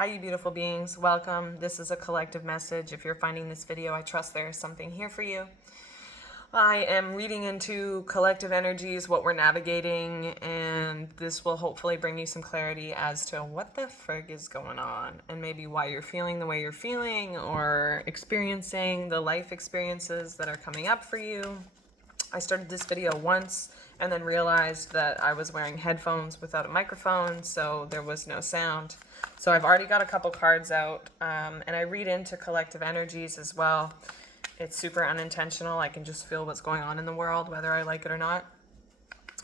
Hi, you beautiful beings. Welcome. This is a collective message. If you're finding this video, I trust there is something here for you. I am reading into collective energies, what we're navigating, and this will hopefully bring you some clarity as to what the frig is going on and maybe why you're feeling the way you're feeling or experiencing the life experiences that are coming up for you. I started this video once and then realized that I was wearing headphones without a microphone, so there was no sound. So I've already got a couple cards out, and I read into collective energies as well. It's super unintentional. I can just feel what's going on in the world, whether I like it or not.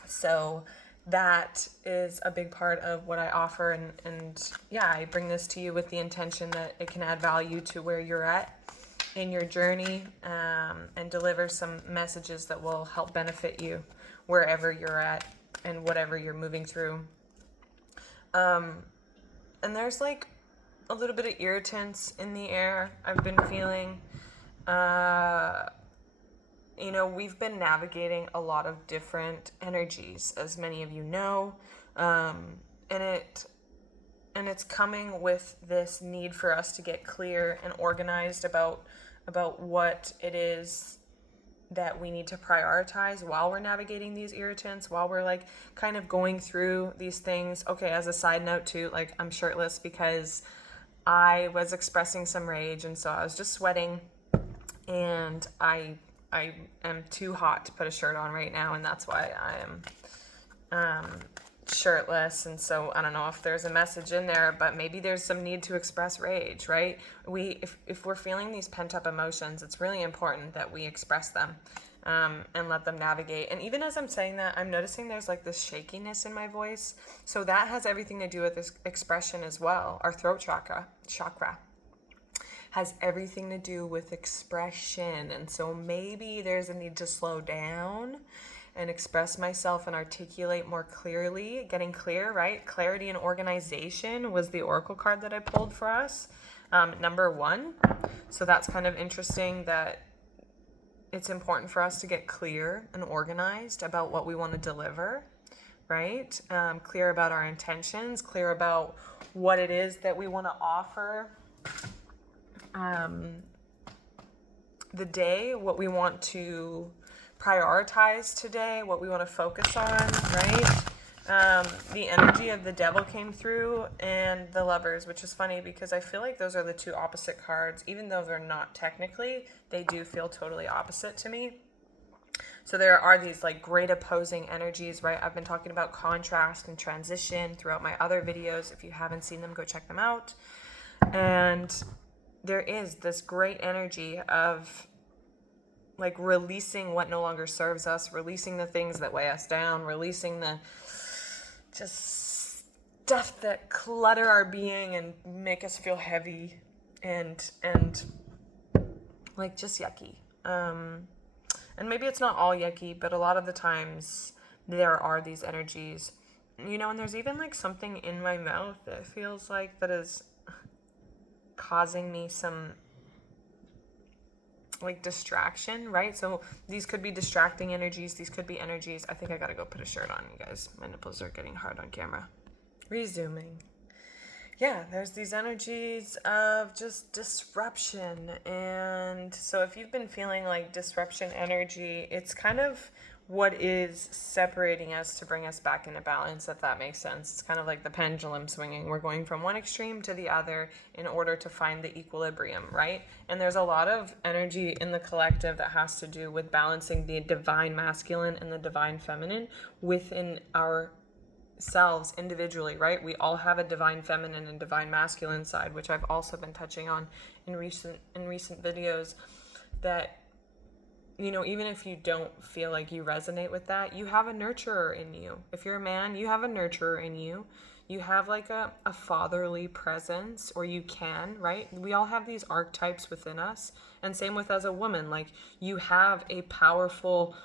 So that is a big part of what I offer, and yeah, I bring this to you with the intention that it can add value to where you're at in your journey, and deliver some messages that will help benefit you wherever you're at and whatever you're moving through. And there's like a little bit of irritants in the air I've been feeling. We've been navigating a lot of different energies, as many of you know, and it's coming with this need for us to get clear and organized about what it is that we need to prioritize while we're navigating these irritants, while we're like kind of going through these things. Okay, as a side note too, like I'm shirtless because I was expressing some rage, and so I was just sweating, and I am too hot to put a shirt on right now, and that's why I am shirtless. And so I don't know if there's a message in there, but maybe there's some need to express rage, right? If we're feeling these pent-up emotions, it's really important that we express them, and let them navigate. And even as I'm saying that, I'm noticing there's like this shakiness in my voice, so that has everything to do with this expression as well. Our throat chakra has everything to do with expression, and so maybe there's a need to slow down and express myself and articulate more clearly. Getting clear, right? Clarity and organization was the oracle card that I pulled for us, number 1. So that's kind of interesting that it's important for us to get clear and organized about what we want to deliver, right? Clear about our intentions, clear about what it is that we want to offer the day, what we want to prioritize today, what we want to focus on, right? The energy of the devil came through, and the lovers, which is funny because I feel like those are the two opposite cards. Even though they're not technically, they do feel totally opposite to me. So there are these like great opposing energies, right? I've been talking about contrast and transition throughout my other videos. If you haven't seen them, go check them out. And there is this great energy of like releasing what no longer serves us, releasing the things that weigh us down, releasing the just stuff that clutter our being and make us feel heavy and like just yucky. And maybe it's not all yucky, but a lot of the times there are these energies, and there's even like something in my mouth that feels like that is causing me some like distraction, right? So these could be distracting energies, these could be energies. I think I gotta go put a shirt on, you guys. My nipples are getting hard on camera. Resuming. Yeah, there's these energies of just disruption. And so if you've been feeling like disruption energy, it's kind of what is separating us to bring us back into balance, if that makes sense. It's kind of like the pendulum swinging. We're going from one extreme to the other in order to find the equilibrium, right? And there's a lot of energy in the collective that has to do with balancing the divine masculine and the divine feminine within ourselves individually, right? We all have a divine feminine and divine masculine side, which I've also been touching on in recent videos, that even if you don't feel like you resonate with that, you have a nurturer in you. If you're a man, you have a nurturer in you. You have like a fatherly presence, or you can, right? We all have these archetypes within us. And same with as a woman, like you have a powerful,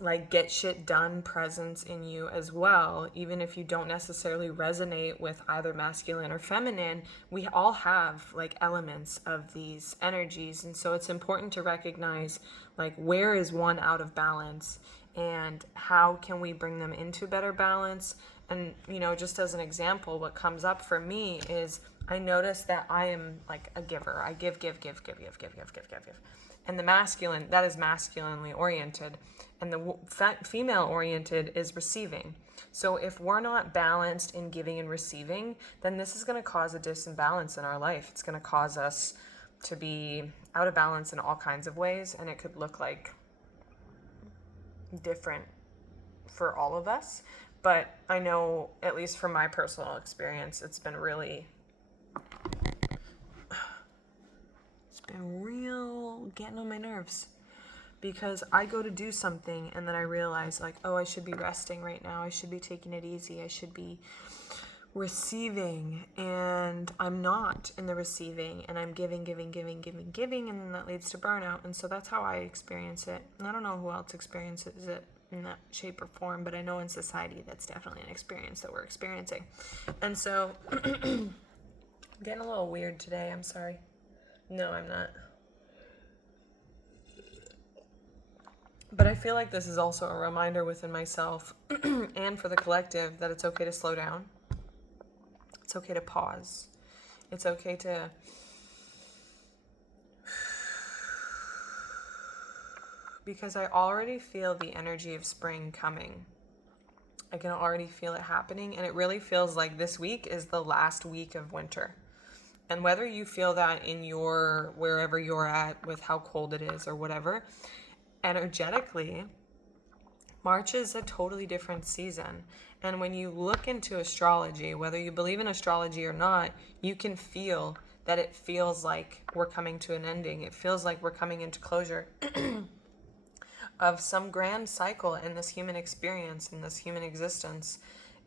like get shit done presence in you as well. Even if you don't necessarily resonate with either masculine or feminine, we all have like elements of these energies. And so it's important to recognize like where is one out of balance and how can we bring them into better balance, And, just as an example, what comes up for me is I notice that I am like a giver. I give. And the masculine, that is masculinely oriented. And the female oriented is receiving. So if we're not balanced in giving and receiving, then this is going to cause a disimbalance in our life. It's going to cause us to be out of balance in all kinds of ways. And it could look like different for all of us. But I know, at least from my personal experience, it's been real getting on my nerves, because I go to do something and then I realize like, oh, I should be resting right now. I should be taking it easy. I should be receiving, and I'm not in the receiving, and I'm giving, and then that leads to burnout. And so that's how I experience it. And I don't know who else experiences it in that shape or form, but I know in society that's definitely an experience that we're experiencing. And so I'm getting a little weird today. I'm sorry. No, I'm not. But I feel like this is also a reminder within myself and for the collective that it's okay to slow down. It's okay to pause. It's okay to because I already feel the energy of spring coming. I can already feel it happening, and it really feels like this week is the last week of winter. And whether you feel that in your, wherever you're at with how cold it is or whatever, energetically, March is a totally different season. And when you look into astrology, whether you believe in astrology or not, you can feel that it feels like we're coming to an ending. It feels like we're coming into closure of some grand cycle in this human experience, in this human existence.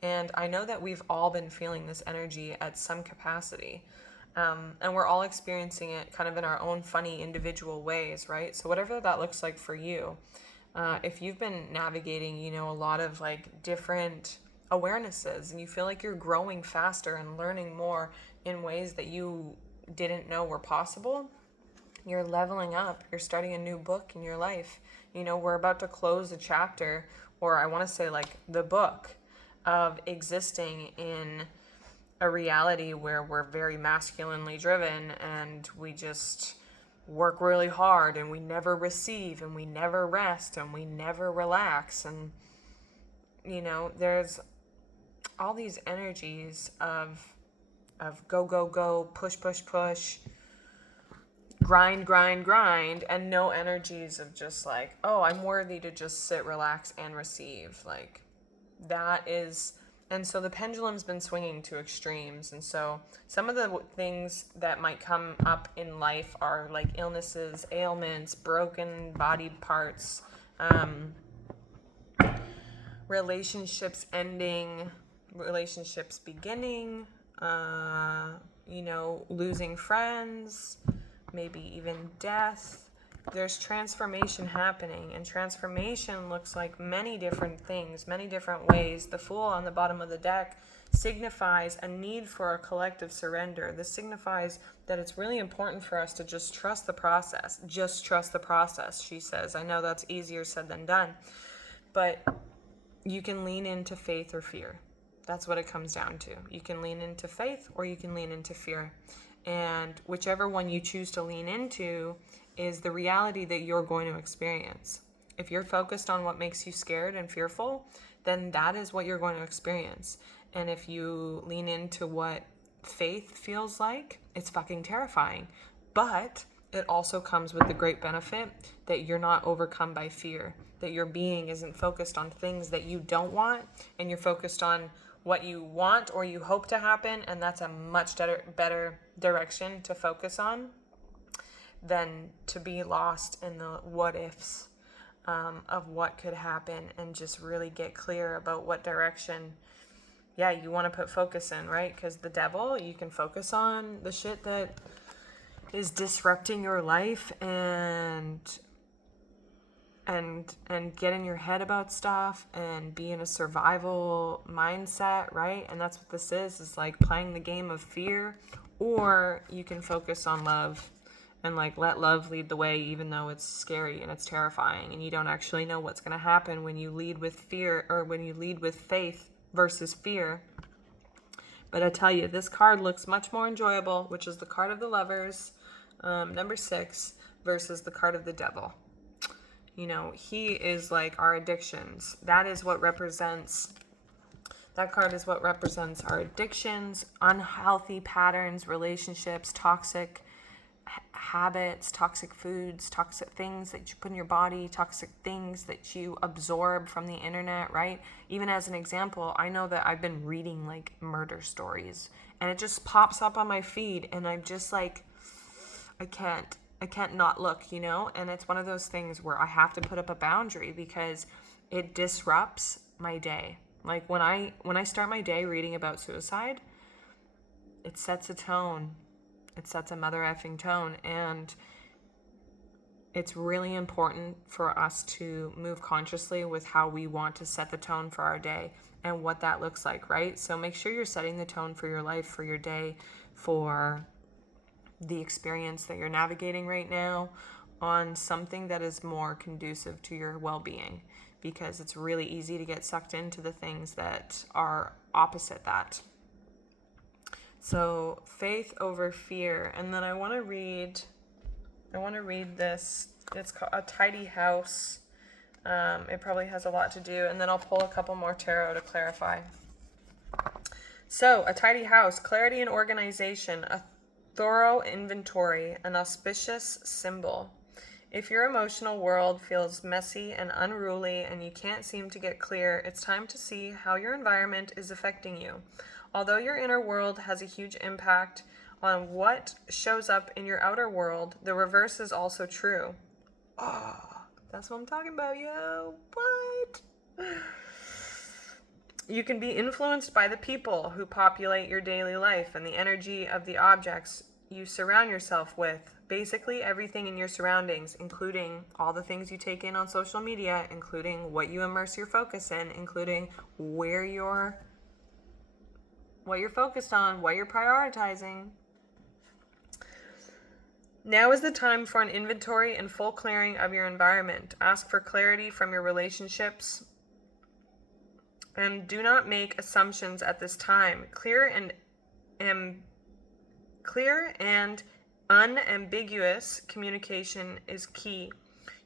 And I know that we've all been feeling this energy at some capacity. And we're all experiencing it kind of in our own funny individual ways, right? So whatever that looks like for you, if you've been navigating, a lot of like different awarenesses, and you feel like you're growing faster and learning more in ways that you didn't know were possible, you're leveling up, you're starting a new book in your life. We're about to close a chapter, or I want to say like the book of existing in a reality where we're very masculinely driven, and we just work really hard, and we never receive, and we never rest, and we never relax. And there's all these energies of go, push, grind, and no energies of just like, oh, I'm worthy to just sit, relax, and receive. Like, that is. And so the pendulum's been swinging to extremes. And so some of the things that might come up in life are like illnesses, ailments, broken body parts, relationships ending, relationships beginning, losing friends, maybe even death. There's transformation happening, and transformation looks like many different things, many different ways. The Fool on the bottom of the deck signifies a need for a collective surrender. This signifies that it's really important for us to just trust the process. Just trust the process, she says. I know that's easier said than done, but you can lean into faith or fear. That's what it comes down to. You can lean into faith or you can lean into fear. And whichever one you choose to lean into is the reality that you're going to experience. If you're focused on what makes you scared and fearful, then that is what you're going to experience. And if you lean into what faith feels like, it's fucking terrifying. But it also comes with the great benefit that you're not overcome by fear, that your being isn't focused on things that you don't want, and you're focused on what you want or you hope to happen, and that's a much better direction to focus on than to be lost in the what ifs of what could happen, and just really get clear about what direction you want to put focus in, right? Because the devil, you can focus on the shit that is disrupting your life and get in your head about stuff and be in a survival mindset, right? And that's what this is like playing the game of fear. Or you can focus on love and like let love lead the way, even though it's scary and it's terrifying and you don't actually know what's going to happen when you lead with fear or when you lead with faith. versus fear. But I tell you, this card looks much more enjoyable, which is the card of the Lovers, number 6, versus the card of the Devil. You know, he is like our addictions. That card is what represents our addictions, unhealthy patterns, relationships, toxic habits, toxic foods, toxic things that you put in your body, toxic things that you absorb from the internet, right? Even as an example, I know that I've been reading like murder stories and it just pops up on my feed and I'm just like, I can't not look, you know? And it's one of those things where I have to put up a boundary because it disrupts my day. Like when I start my day reading about suicide, it sets a tone. It sets a mother effing tone. And it's really important for us to move consciously with how we want to set the tone for our day and what that looks like, right? So make sure you're setting the tone for your life, for your day, for the experience that you're navigating right now on something that is more conducive to your well-being, because it's really easy to get sucked into the things that are opposite that. So faith over fear. And then I want to read this. It's called A Tidy House. It probably has a lot to do. And then I'll pull a couple more tarot to clarify. So, a tidy house, clarity and organization, a thorough inventory, an auspicious symbol. If your emotional world feels messy and unruly and you can't seem to get clear, it's time to see how your environment is affecting you. Although your inner world has a huge impact on what shows up in your outer world, the reverse is also true. That's what I'm talking about, yo. What? You can be influenced by the people who populate your daily life and the energy of the objects you surround yourself with. Basically everything in your surroundings, including all the things you take in on social media, including what you immerse your focus in, including what you're focused on, what you're prioritizing. Now is the time for an inventory and full clearing of your environment. Ask for clarity from your relationships and do not make assumptions at this time. Clear and unambiguous communication is key.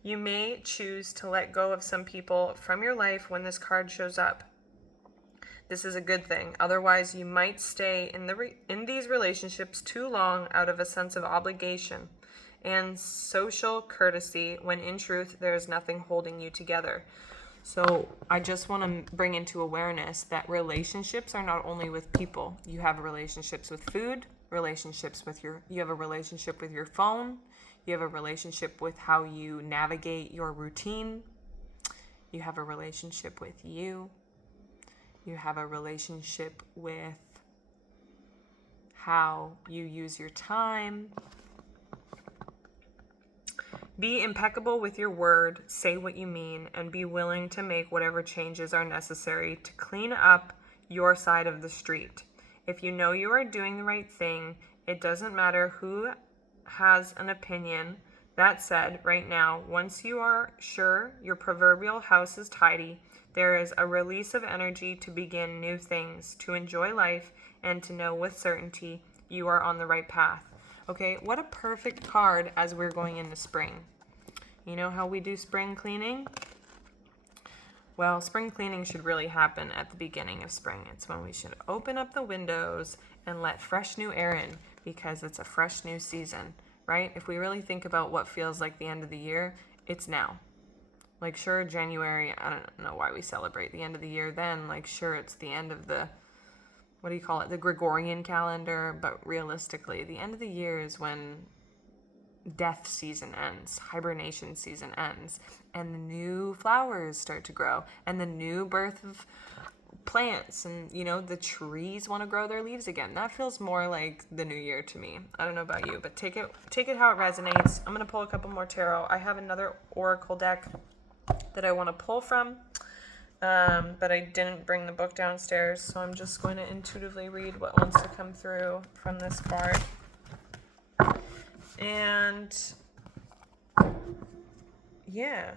You may choose to let go of some people from your life when this card shows up. This is a good thing. Otherwise, you might stay in these relationships too long out of a sense of obligation and social courtesy, when in truth, there is nothing holding you together. So I just want to bring into awareness that relationships are not only with people. You have relationships with food, you have a relationship with your phone, you have a relationship with how you navigate your routine, you have a relationship with you. You have a relationship with how you use your time. Be impeccable with your word, say what you mean, and be willing to make whatever changes are necessary to clean up your side of the street. If you know you are doing the right thing, it doesn't matter who has an opinion. That said, right now, once you are sure your proverbial house is tidy, there is a release of energy to begin new things, to enjoy life, and to know with certainty you are on the right path. Okay, what a perfect card as we're going into spring. You know how we do spring cleaning? Well, spring cleaning should really happen at the beginning of spring. It's when we should open up the windows and let fresh new air in, because it's a fresh new season, right? If we really think about what feels like the end of the year, it's now. Like, sure, January, I don't know why we celebrate the end of the year then. Like, sure, it's the end of the, the Gregorian calendar. But realistically, the end of the year is when death season ends, hibernation season ends, and the new flowers start to grow, and the new birth of plants, and, the trees want to grow their leaves again. That feels more like the new year to me. I don't know about you, but take it how it resonates. I'm going to pull a couple more tarot. I have another oracle deck that I want to pull from, but I didn't bring the book downstairs, so I'm just going to intuitively read what wants to come through from this card. And yeah,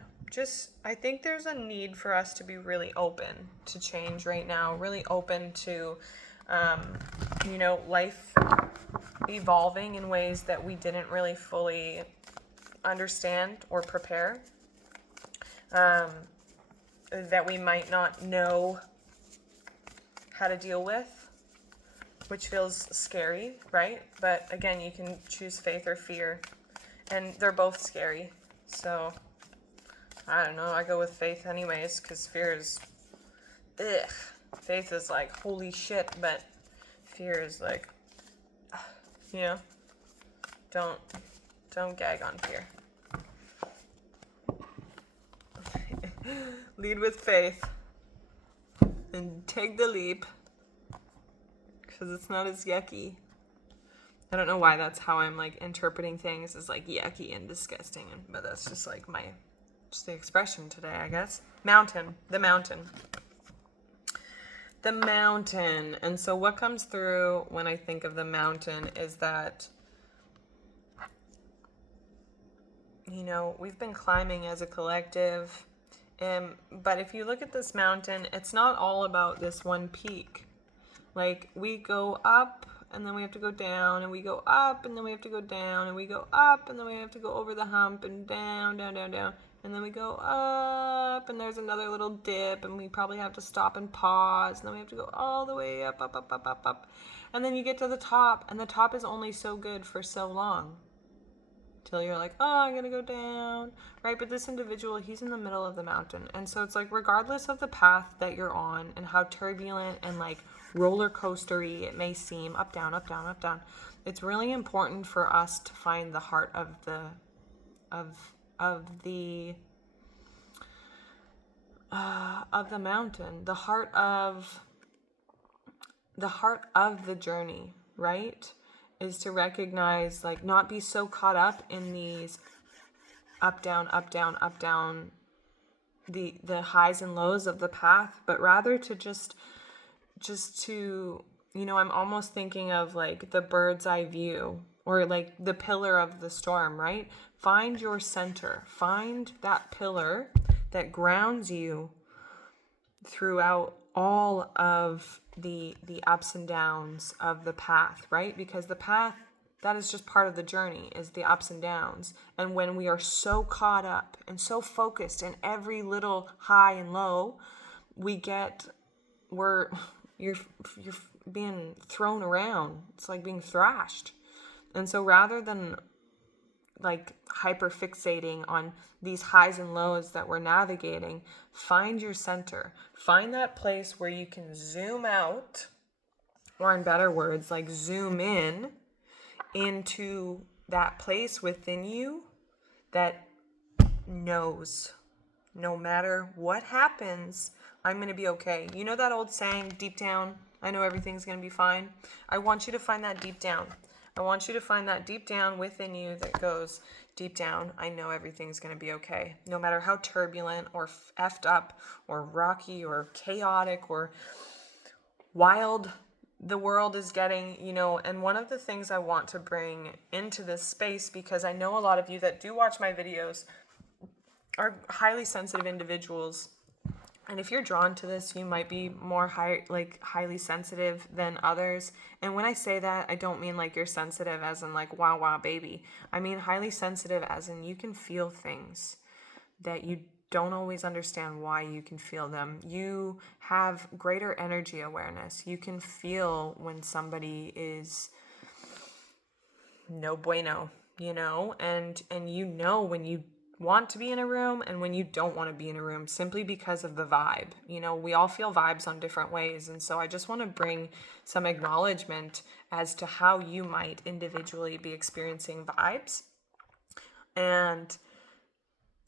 I think there's a need for us to be really open to change right now, really open to, life evolving in ways that we didn't really fully understand or prepare, that we might not know how to deal with, which feels scary, right? But again, you can choose faith or fear, and they're both scary. So I don't know, I go with faith anyways, because fear is, ugh. Faith is like, holy shit, but fear is like, you know, don't gag on fear. Lead with faith and take the leap, because it's not as yucky. I don't know why that's how I'm like interpreting things as like yucky and disgusting, but that's just like just the expression today, I guess. The mountain. And so what comes through when I think of the mountain is that, we've been climbing as a collective. But if you look at this mountain, it's not all about this one peak. Like, we go up, and then we have to go down, and we go up, and then we have to go down, and we go up, and then we have to go over the hump, and down, down, down, down. And then we go up, and there's another little dip, and we probably have to stop and pause, and then we have to go all the way up, up, up, up, up, up. And then you get to the top, and the top is only so good for so long. Till you're like, oh, I'm gonna go down, right? But this individual, he's in the middle of the mountain. And so it's like, regardless of the path that you're on and how turbulent and like roller coastery it may seem, up, down, up, down, up, down, it's really important for us to find the heart of the mountain, the heart of the journey, right? Is to recognize, like, not be so caught up in these up, down, up, down, up, down, the highs and lows of the path, but rather to just to, I'm almost thinking of like the bird's eye view, or like the pillar of the storm, right? Find your center, find that pillar that grounds you throughout all of the ups and downs of the path, right? Because the path, that is just part of the journey, is the ups and downs. And when we are so caught up and so focused in every little high and low, you're being thrown around. It's like being thrashed. And so rather than like hyper fixating on these highs and lows that we're navigating, find your center. Find that place where you can zoom out, or in better words, like zoom in into that place within you that knows, no matter what happens, I'm going to be okay. You know that old saying, deep down, I know everything's going to be fine? I want you to find that deep down. I want you to find that deep down within you that goes, deep down, I know everything's going to be okay. No matter how turbulent or effed up or rocky or chaotic or wild the world is getting, and one of the things I want to bring into this space, because I know a lot of you that do watch my videos are highly sensitive individuals. And if you're drawn to this, you might be more highly sensitive than others. And when I say that, I don't mean like you're sensitive as in like wow, wow, baby. I mean highly sensitive as in you can feel things that you don't always understand why you can feel them. You have greater energy awareness. You can feel when somebody is no bueno, and when you want to be in a room and when you don't want to be in a room, simply because of the vibe. We all feel vibes on different ways. And so I just want to bring some acknowledgement as to how you might individually be experiencing vibes. And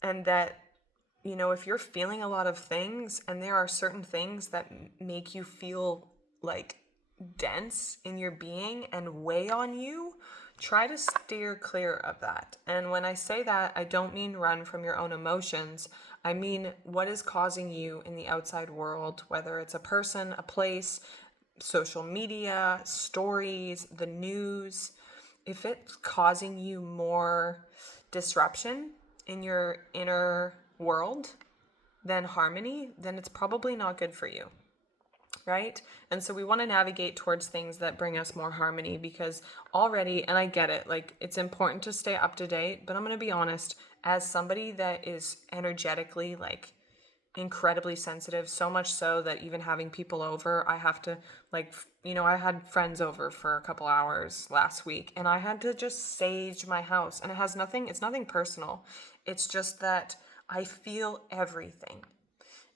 that, if you're feeling a lot of things and there are certain things that make you feel like dense in your being and weigh on you, try to steer clear of that. And when I say that, I don't mean run from your own emotions. I mean what is causing you in the outside world, whether it's a person, a place, social media, stories, the news. If it's causing you more disruption in your inner world than harmony, then it's probably not good for you. Right? And so we want to navigate towards things that bring us more harmony, because already, and I get it, like it's important to stay up to date, but I'm going to be honest, as somebody that is energetically like incredibly sensitive, so much so that even having people over, I have to like, I had friends over for a couple hours last week and I had to just sage my house, and it's nothing personal. It's just that I feel everything.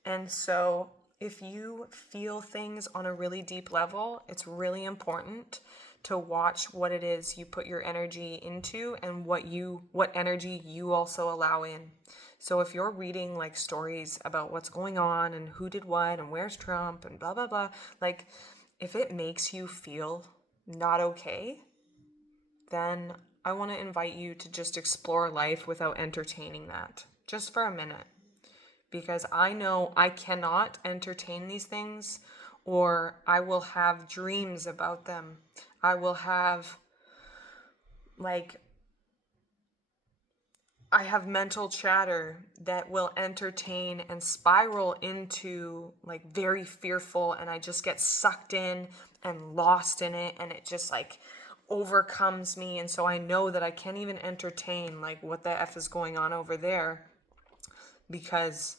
And so if you feel things on a really deep level, it's really important to watch what it is you put your energy into and what energy you also allow in. So if you're reading like stories about what's going on and who did what and where's Trump and blah, blah, blah, like if it makes you feel not okay, then I want to invite you to just explore life without entertaining that just for a minute. Because I know I cannot entertain these things, or I will have dreams about them. I will have, I have mental chatter that will entertain and spiral into like very fearful, and I just get sucked in and lost in it, and it just like overcomes me. And so I know that I can't even entertain like what the F is going on over there, because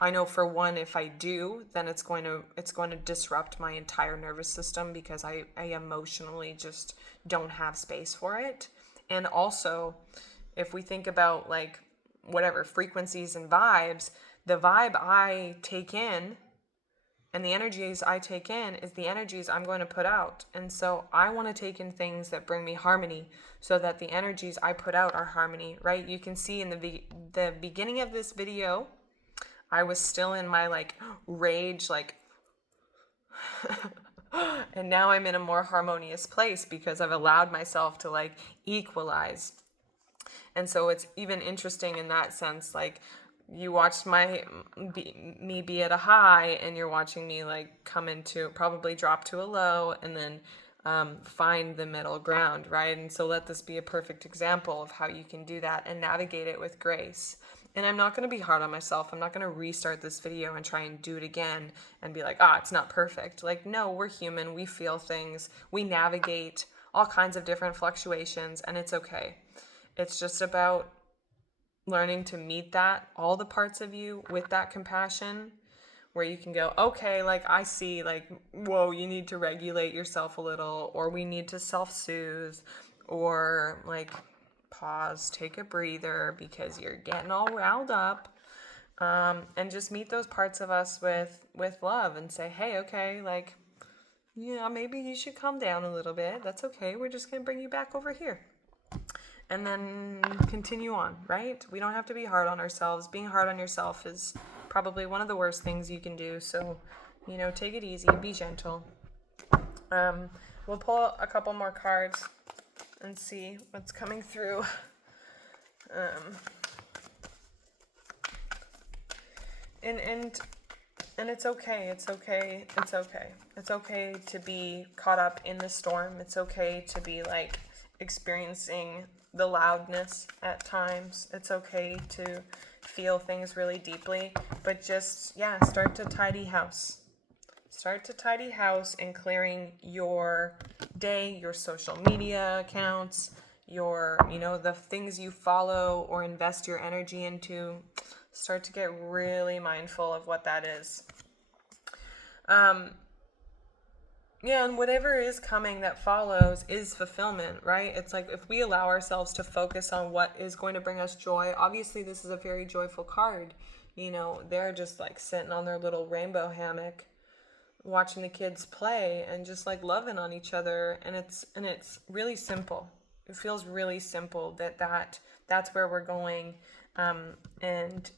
I know for one, if I do, then it's going to disrupt my entire nervous system, because I emotionally just don't have space for it. And also, if we think about like whatever frequencies and vibes, the vibe I take in and the energies I take in is the energies I'm going to put out. And so I want to take in things that bring me harmony, so that the energies I put out are harmony, right? You can see in the beginning of this video, I was still in my like rage, like, and now I'm in a more harmonious place because I've allowed myself to like equalize. And so it's even interesting in that sense, like you watched me be at a high, and you're watching me like come into, probably drop to a low, and then find the middle ground, right? And so let this be a perfect example of how you can do that and navigate it with grace. And I'm not going to be hard on myself. I'm not going to restart this video and try and do it again and be like, it's not perfect. Like, no, we're human. We feel things. We navigate all kinds of different fluctuations, and it's okay. It's just about learning to meet all the parts of you with that compassion, where you can go, okay, like I see, like, whoa, you need to regulate yourself a little, or we need to self-soothe, or like pause, take a breather because you're getting all riled up, and just meet those parts of us with love and say, hey, okay, like, yeah, maybe you should calm down a little bit. That's okay. We're just going to bring you back over here. And then continue on, right? We don't have to be hard on ourselves. Being hard on yourself is probably one of the worst things you can do. So, take it easy, be gentle. We'll pull a couple more cards and see what's coming through. And it's okay. It's okay. It's okay. It's okay to be caught up in the storm. It's okay to be like experiencing the loudness at times. It's okay to feel things really deeply, but just, start to tidy house. Start to tidy house and clearing your day, your social media accounts, your, the things you follow or invest your energy into. Start to get really mindful of what that is. And whatever is coming that follows is fulfillment, right? It's like if we allow ourselves to focus on what is going to bring us joy, obviously this is a very joyful card. They're just like sitting on their little rainbow hammock, watching the kids play and just like loving on each other. And it's really simple. It feels really simple that's where we're going. And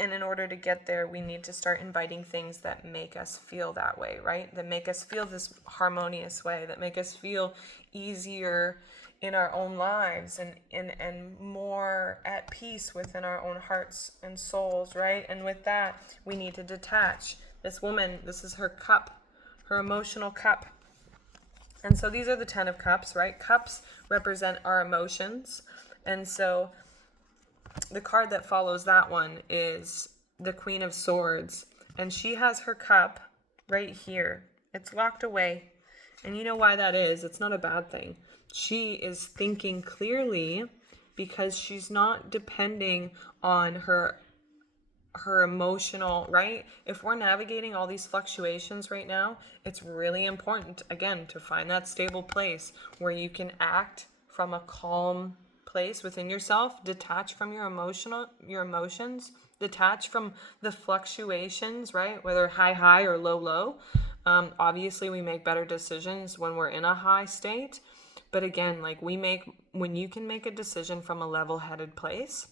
in order to get there, we need to start inviting things that make us feel that way, right? That make us feel this harmonious way, that make us feel easier in our own lives and more at peace within our own hearts and souls, right? And with that, we need to detach. This woman, this is her cup, her emotional cup. And so these are the 10 of Cups, right? Cups represent our emotions. And so the card that follows that one is the Queen of Swords. And she has her cup right here. It's locked away. And you know why that is? It's not a bad thing. She is thinking clearly because she's not depending on her emotional, right? If we're navigating all these fluctuations right now, it's really important, again, to find that stable place where you can act from a calm place within yourself, detach from your emotions, detach from the fluctuations, right? Whether high or low. Obviously, we make better decisions when we're in a high state. But again, like when you can make a decision from a level-headed place,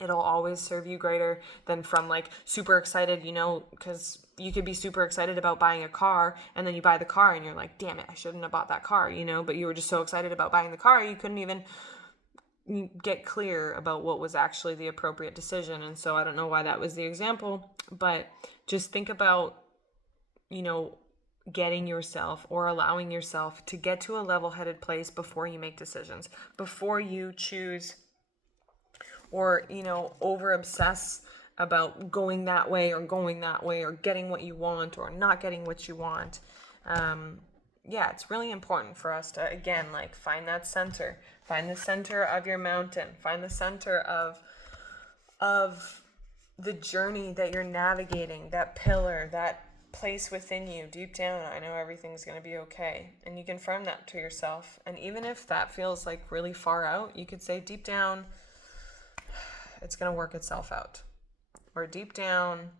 it'll always serve you greater than from like super excited, because you could be super excited about buying a car and then you buy the car and you're like, damn it, I shouldn't have bought that car, but you were just so excited about buying the car, you couldn't even get clear about what was actually the appropriate decision. And so I don't know why that was the example, but just think about, getting yourself or allowing yourself to get to a level-headed place before you make decisions, before you choose or, over obsess about going that way or getting what you want or not getting what you want. It's really important for us to, again, like find that center, find the center of your mountain, find the center of the journey that you're navigating, that pillar, that place within you, deep down. I know everything's going to be okay. And you confirm that to yourself. And even if that feels like really far out, you could say deep down, it's going to work itself out. Or deep down,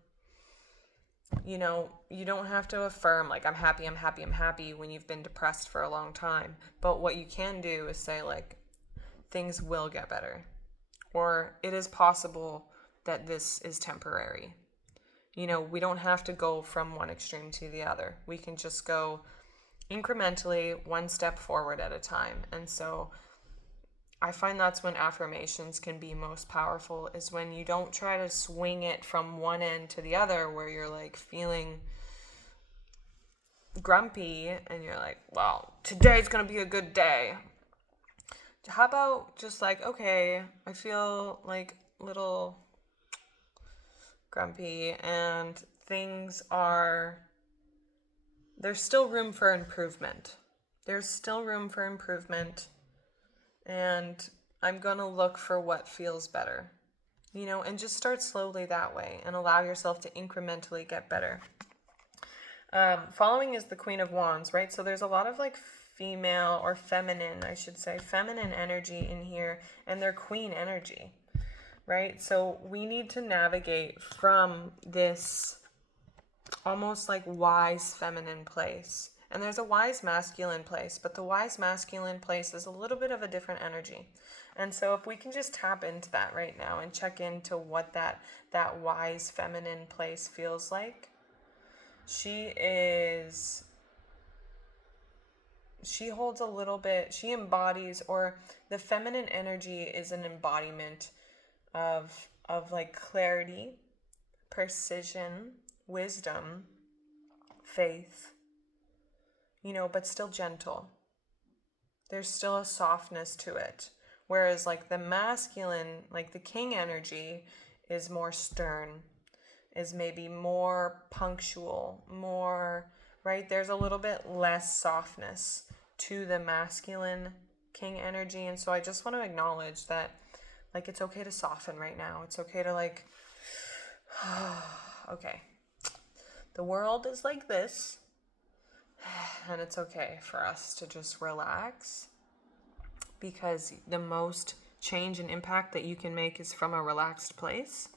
you don't have to affirm like I'm happy when you've been depressed for a long time. But what you can do is say like things will get better. Or it is possible that this is temporary. We don't have to go from one extreme to the other. We can just go incrementally, one step forward at a time. And so I find that's when affirmations can be most powerful, is when you don't try to swing it from one end to the other where you're like feeling grumpy and you're like, well, today's going to be a good day. How about just like, okay, I feel like a little grumpy and there's still room for improvement. And I'm going to look for what feels better, and just start slowly that way and allow yourself to incrementally get better. Following is the Queen of Wands, right? So there's a lot of like female or feminine, I should say, feminine energy in here, and their queen energy, right? So we need to navigate from this almost like wise feminine place. And there's a wise masculine place, but the wise masculine place is a little bit of a different energy. And so if we can just tap into that right now and check into what that wise feminine place feels like. She holds a little bit, she embodies, or the feminine energy is an embodiment of like clarity, precision, wisdom, faith, but still gentle. There's still a softness to it. Whereas like the masculine, like the king energy is more stern, is maybe more punctual, more, right? There's a little bit less softness to the masculine king energy. And so I just want to acknowledge that like it's okay to soften right now. It's okay to like, okay, the world is like this. And it's okay for us to just relax, because the most change and impact that you can make is from a relaxed place.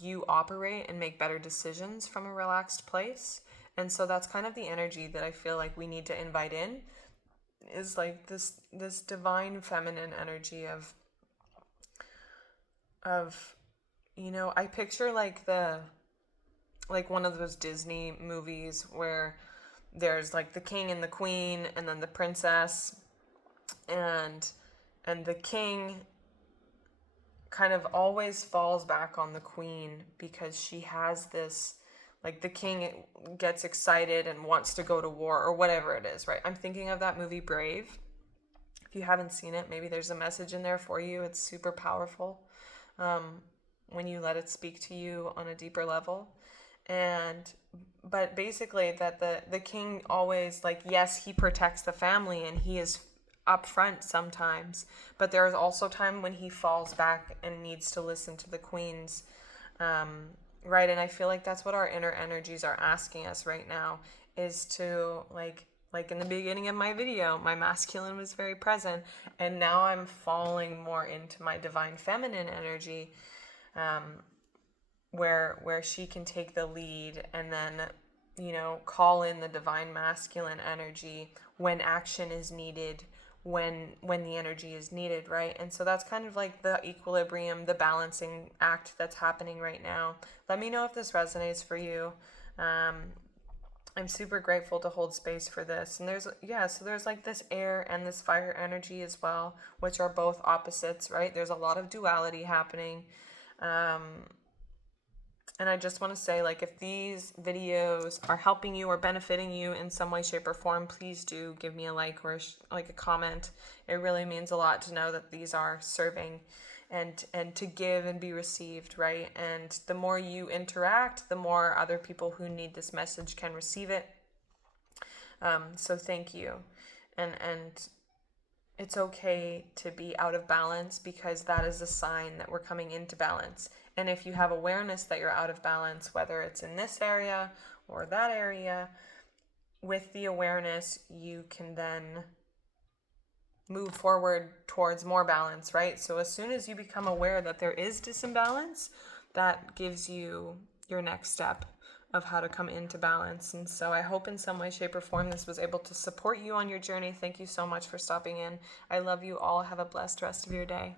You operate and make better decisions from a relaxed place. And so that's kind of the energy that I feel like we need to invite in, is like this divine feminine energy of I picture like one of those Disney movies where there's like the king and the queen and then the princess, and the king kind of always falls back on the queen because she has this, like the king gets excited and wants to go to war or whatever it is, right? I'm thinking of that movie Brave, If you haven't seen it, maybe there's a message in there for you. It's super powerful when you let it speak to you on a deeper level. But basically that the king always, like, yes, he protects the family and he is upfront sometimes, but there is also time when he falls back and needs to listen to the queens, right? And I feel like that's what our inner energies are asking us right now, is to like in the beginning of my video, my masculine was very present, and now I'm falling more into my divine feminine energy, where she can take the lead and then, call in the divine masculine energy when action is needed, when the energy is needed, right? And so that's kind of like the equilibrium, the balancing act that's happening right now. Let me know if this resonates for you. I'm super grateful to hold space for this. And there's like this air and this fire energy as well, which are both opposites, right? There's a lot of duality happening. And I just want to say, like, if these videos are helping you or benefiting you in some way, shape, or form, please do give me a like or a comment. It really means a lot to know that these are serving and to give and be received, right? And the more you interact, the more other people who need this message can receive it. So thank you. And it's okay to be out of balance, because that is a sign that we're coming into balance. And if you have awareness that you're out of balance, whether it's in this area or that area, with the awareness, you can then move forward towards more balance, right? So as soon as you become aware that there is disimbalance, that gives you your next step of how to come into balance. And so I hope in some way, shape, or form this was able to support you on your journey. Thank you so much for stopping in. I love you all. Have a blessed rest of your day.